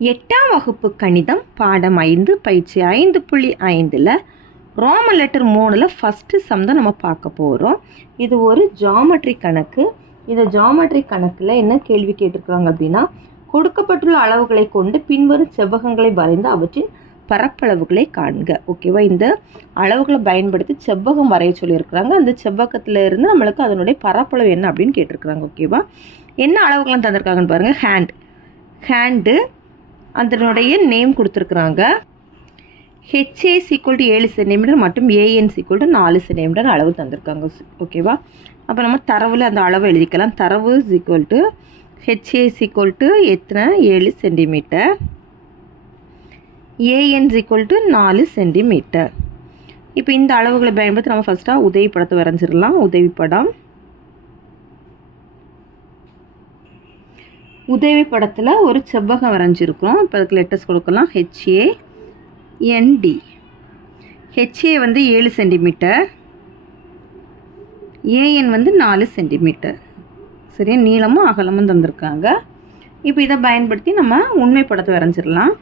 எட்டாம் வகுப்பு கணிதம் பாடம் ஐந்து பயிற்சி ஐந்து புள்ளி ஐந்தில் ரோம லெட்டர் மூணில் ஃபஸ்ட்டு சம் தான் நம்ம பார்க்க போகிறோம் இது ஒரு ஜாமெட்ரி கணக்கு. இந்த ஜாமெட்ரி கணக்கில் என்ன கேள்வி கேட்டிருக்கிறாங்க அப்படின்னா கொடுக்கப்பட்டுள்ள அளவுகளை கொண்டு பின்வரும் செவ்வகங்களை வரைந்து அவற்றின் பரப்பளவுகளை காண்க. ஓகேவா இந்த அளவுகளை பயன்படுத்தி செவ்வகம் வரைய சொல்லியிருக்கிறாங்க. அந்த செவ்வகத்தில் இருந்து நம்மளுக்கு அதனுடைய பரப்பளவு என்ன அப்படின்னு கேட்டிருக்கிறாங்க. ஓகேவா என்ன அளவுகள்லாம் தந்திருக்காங்கன்னு பாருங்கள் ஹேண்ட் ஹேண்டு அதனுடைய நேம் கொடுத்துருக்குறாங்க. ஹெச்ஏ சீக்குவல் டு ஏழு சென்டிமீட்டர் மற்றும் ஏஎன் சீக்குவல் டு நாலு சென்டிமீட்டர் அளவு தந்திருக்காங்க. ஓகேவா அப்போ நம்ம தரவில் அந்த அளவை எழுதிக்கலாம். தரவு equal to HA equal to எத்தனை? ஏழு சென்டிமீட்டர் ஏஎன் சீக்குவல் டு நாலு சென்டிமீட்டர் இப்போ இந்த அளவுகளை பயன்படுத்தி நம்ம ஃபஸ்ட்டாக உதவி படத்தை வரைஞ்சிடலாம். உதவி படம் உதவி படத்தில் ஒரு செவ்வகம் வரைஞ்சிருக்கிறோம். இப்போ அதுக்கு லெட்டர்ஸ் கொடுக்கலாம். ஹெச்ஏ என்டி ஹெச்ஏ வந்து ஏழு சென்டிமீட்டர் ஏஎன் வந்து நாலு சென்டிமீட்டர் சரி நீளமும் அகலமும் தந்திருக்காங்க. இப்போ இதை பயன்படுத்தி நம்ம உண்மை படத்தை வரைஞ்சிடலாம்.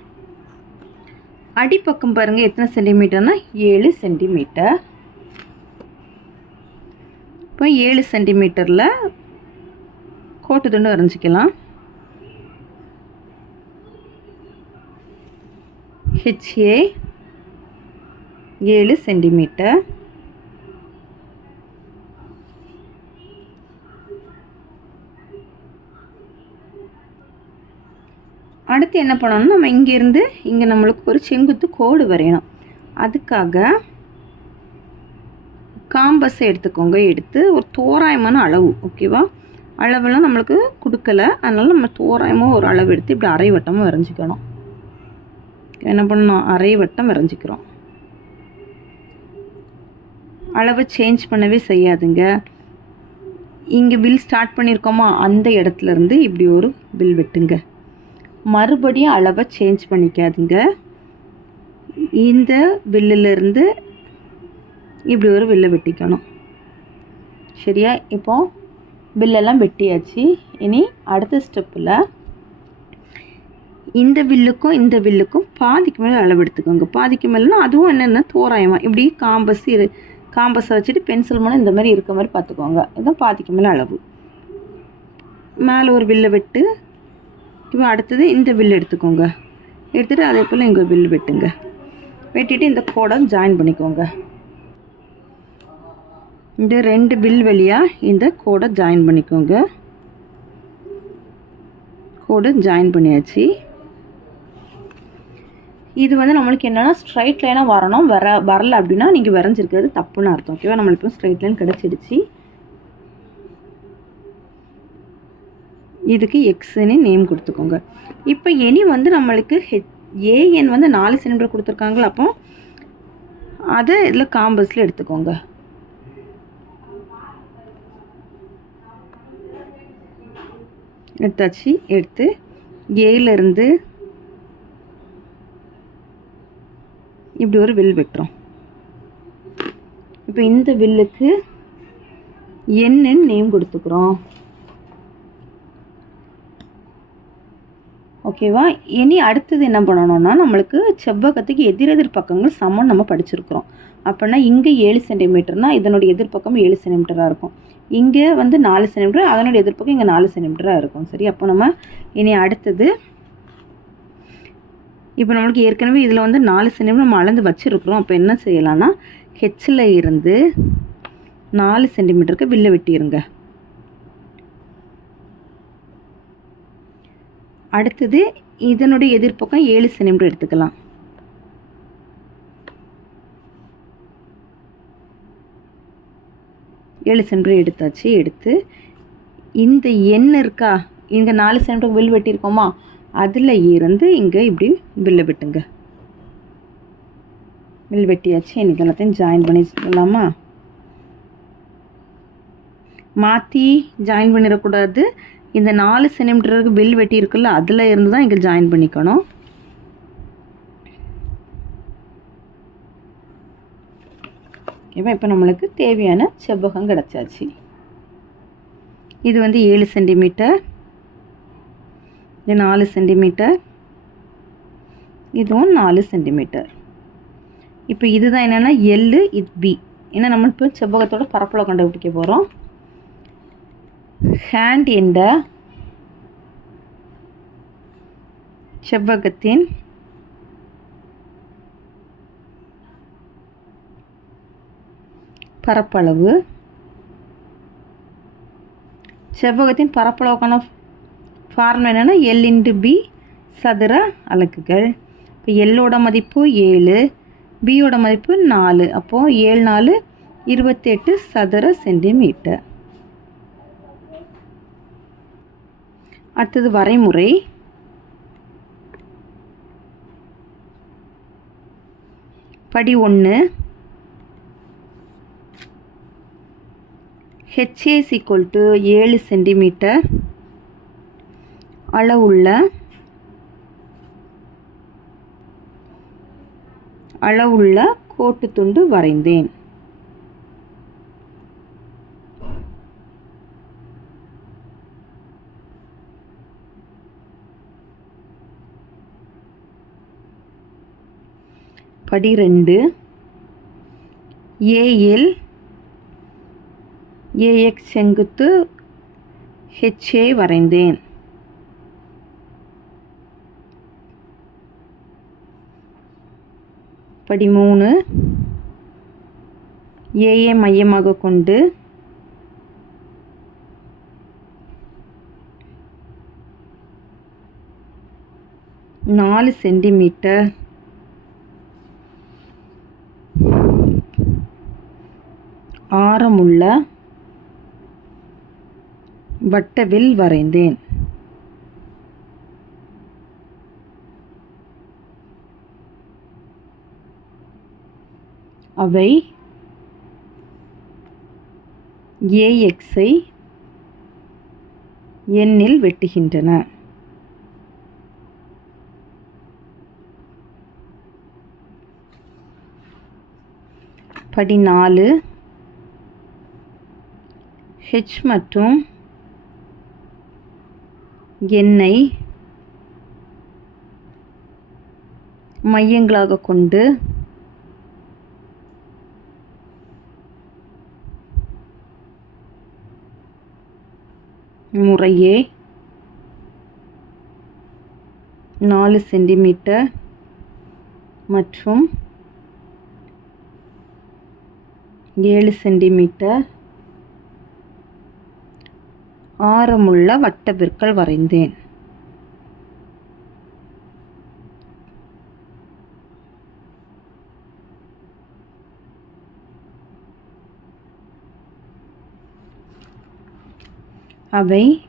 அடிப்பக்கம் பாருங்கள் எத்தனை சென்டிமீட்டர்னா ஏழு சென்டிமீட்டர் இப்போ ஏழு சென்டிமீட்டரில் கோட்டு துண்டு வரைஞ்சிக்கலாம். ஹெச்ஏ ஏழு சென்டிமீட்டர். அடுத்து என்ன பண்ணணும் நம்ம இங்கேருந்து இங்கே நம்மளுக்கு ஒரு செங்குத்து கோடு வரையணும். அதுக்காக காம்பஸை எடுத்துக்கோங்க. எடுத்து ஒரு தோராயமான அளவு ஓகேவா அளவெல்லாம் நம்மளுக்கு கொடுக்கல. அதனால் நம்ம தோராயமாக ஒரு அளவு எடுத்து இப்படி அரைவட்டமாக வரைஞ்சிக்கணும். என்ன பண்ணணும்? அரை வட்டம் வரைஞ்சிக்கிறோம். அளவு சேஞ்ச் பண்ணவே செய்யாதுங்க. இங்கே பில் ஸ்டார்ட் பண்ணியிருக்கோமா அந்த இடத்துல இருந்து இப்படி ஒரு பில் வெட்டுங்க. மறுபடியும் அளவை சேஞ்ச் பண்ணிக்காதுங்க. இந்த வில்லிலிருந்து இப்படி ஒரு வில்லை வெட்டிக்கணும். சரியா? இப்போ பில்லெல்லாம் வெட்டியாச்சு. இனி அடுத்த ஸ்டெப்பில் இந்த வில்லுக்கும் இந்த வில்லுக்கும் பாதிக்கு மேலே அளவு எடுத்துக்கோங்க பாதிக்கு மேலேனா அதுவும் என்னென்ன தோராயமாக இப்படி காம்பஸ் இரு காம்பஸை வச்சுட்டு பென்சில் மூலம் இந்த மாதிரி இருக்க மாதிரி பார்த்துக்கோங்க. இதுதான் பாதிக்கு மேலே அளவு. மேலே ஒரு வில்லை வெட்டு. இப்போ அடுத்தது இந்த வில்லு எடுத்துக்கோங்க. எடுத்துகிட்டு அதே போல் இங்கே வில்லு வெட்டுங்க. வெட்டிட்டு இந்த கோடை ஜாயின் பண்ணிக்கோங்க. இந்த ரெண்டு பில் வழியாக இந்த கோடை ஜாயின் பண்ணிக்கோங்க. கோடு ஜாயின் பண்ணியாச்சு. இது வந்து நம்மளுக்கு என்னென்னா ஸ்ட்ரைட் லைனாக வரணும். வர வரல அப்படின்னா நீங்கள் வரைஞ்சிருக்கிறது தப்புன்னு அர்த்தம். ஓகேவா நம்மளுக்கு இப்போ ஸ்ட்ரைட் லைன் கிடச்சிடுச்சு. இதுக்கு எக்ஸ்ன்னு நேம் கொடுத்துக்கோங்க. இப்போ எனி வந்து நம்மளுக்கு ஹெச் ஏஎன் வந்து நாலு சென்டிமீட்டர் கொடுத்துருக்காங்களா அப்போ அதை இதில் காம்பஸில் எடுத்துக்கோங்க. எடுத்தாச்சு. எடுத்து ஏலேருந்து இப்படி ஒரு வில் வெட்டுறோம் இப்போ இந்த வில்லுக்கு என்னன்னு நேம் கொடுத்துக்கிறோம். ஓகேவா இனி அடுத்தது என்ன பண்ணணும்னா நம்மளுக்கு செவ்வகத்துக்கு எதிரெதிர் பக்கங்கள் சமம் நம்ம படிச்சிருக்கிறோம். அப்படின்னா இங்கே ஏழு சென்டிமீட்டர்னா இதனுடைய எதிர்ப்பக்கம் ஏழு சென்டிமீட்டராக இருக்கும். இங்கே வந்து நாலு சென்டிமீட்டர் அதனுடைய எதிர்ப்பக்கம் இங்கே நாலு சென்டிமீட்டராக இருக்கும். சரி அப்போ நம்ம இனி அடுத்தது இப்போ நம்மளுக்கு ஏற்கனவே இதில் வந்து நாலு சென்டிமீட்டர் நம்ம அளந்து வச்சுருக்குறோம். அப்போ என்ன செய்யலாம்னா ஹெச்சில் இருந்து நாலு சென்டிமீட்டருக்கு வில்ல வெட்டிடுங்க அடுத்தது இதனுடைய எதிர்ப்பக்கம் ஏழு சென்டிமீட்டர் எடுத்துக்கலாம். ஏழு சென்டிமீட்டர் எடுத்தாச்சு எடுத்து இந்த எண் இருக்கா? இங்கே நாலு சென்டிமீட்டர் வில் வெட்டியிருக்கோமா? அதில் இருந்து இங்கே இப்படி பில்லை வெட்டுங்க. வில் வெட்டியாச்சு. எனக்கு எல்லாத்தையும் ஜாயின் பண்ணி சொல்லலாமா? மாற்றி ஜாயின் பண்ணிடக்கூடாது. இந்த நாலு சென்டிமீட்டருக்கு பில் வெட்டி இருக்குல்ல அதில் இருந்து தான் இங்கே ஜாயின் பண்ணிக்கணும். இப்போ இப்போ நம்மளுக்கு தேவையான செவ்வகம் கிடச்சாச்சு. இது வந்து ஏழு சென்டிமீட்டர் இது நாலு சென்டிமீட்டர். இதுவும் நாலு சென்டிமீட்டர். இப்போ இதுதான் என்னென்னா எல்லு இது பி ஏன்னா நம்ம இப்போ செவ்வகத்தோட பரப்பளவு கண்டுபிடிக்க போகிறோம் ஹேண்ட் என்ற செவ்வகத்தின் பரப்பளவு செவ்வகத்தின் பரப்பளவுக்கான ஃபார்முலா என்னென்னா எல் இன்ட்டு பி சதுர அலக்குகள் இப்போ எல்லோட மதிப்பு ஏழு பியோட மதிப்பு நாலு. அப்போது ஏழு நாலு இருபத்தெட்டு சதுர சென்டிமீட்டர் அடுத்தது வரைமுறை. படி ஒன்று ஹெச்ஏஸ் ஈக்குவல் டு ஏழு சென்டிமீட்டர் அளவுள்ள அளவுள்ள கோட்டு துண்டு வரைந்தேன். படி ரெண்டு ஏஎல் ஏஎக்ஸ் செங்குத்து ஹெச்ஏ வரைந்தேன். படி மூணு ஏஏ மையமாக கொண்டு நாலு சென்டிமீட்டர். ஆரமுள்ள வட்டவில் வரைந்தேன். அவை ஏஎக்ஸை எண்ணில் வெட்டுகின்றன. படி நாலு ஹெச் மற்றும் எண்ணை மையங்களாக கொண்டு முறையே நாலு சென்டிமீட்டர் மற்றும் ஏழு சென்டிமீட்டர் ஆரமுள்ள வட்டவிற்கள் வரைந்தேன். அவை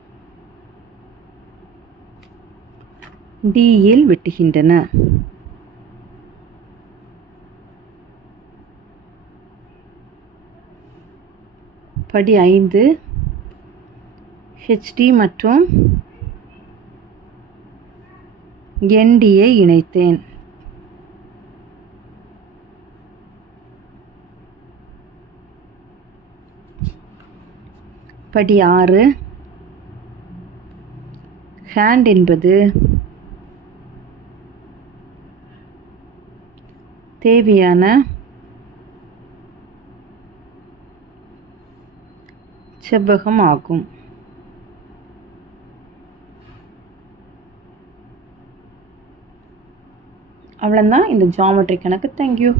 டியில் வெட்டுகின்றன. படி ஐந்து ஹெச்டி மற்றும் என்டியை இணைத்தேன். படி ஆறு ஹேண்ட் என்பது தேவையான செவ்வகம் ஆகும். அவ்வளோதான் இந்த ஜாமெட்ரி கணக்கு. தேங்க்யூ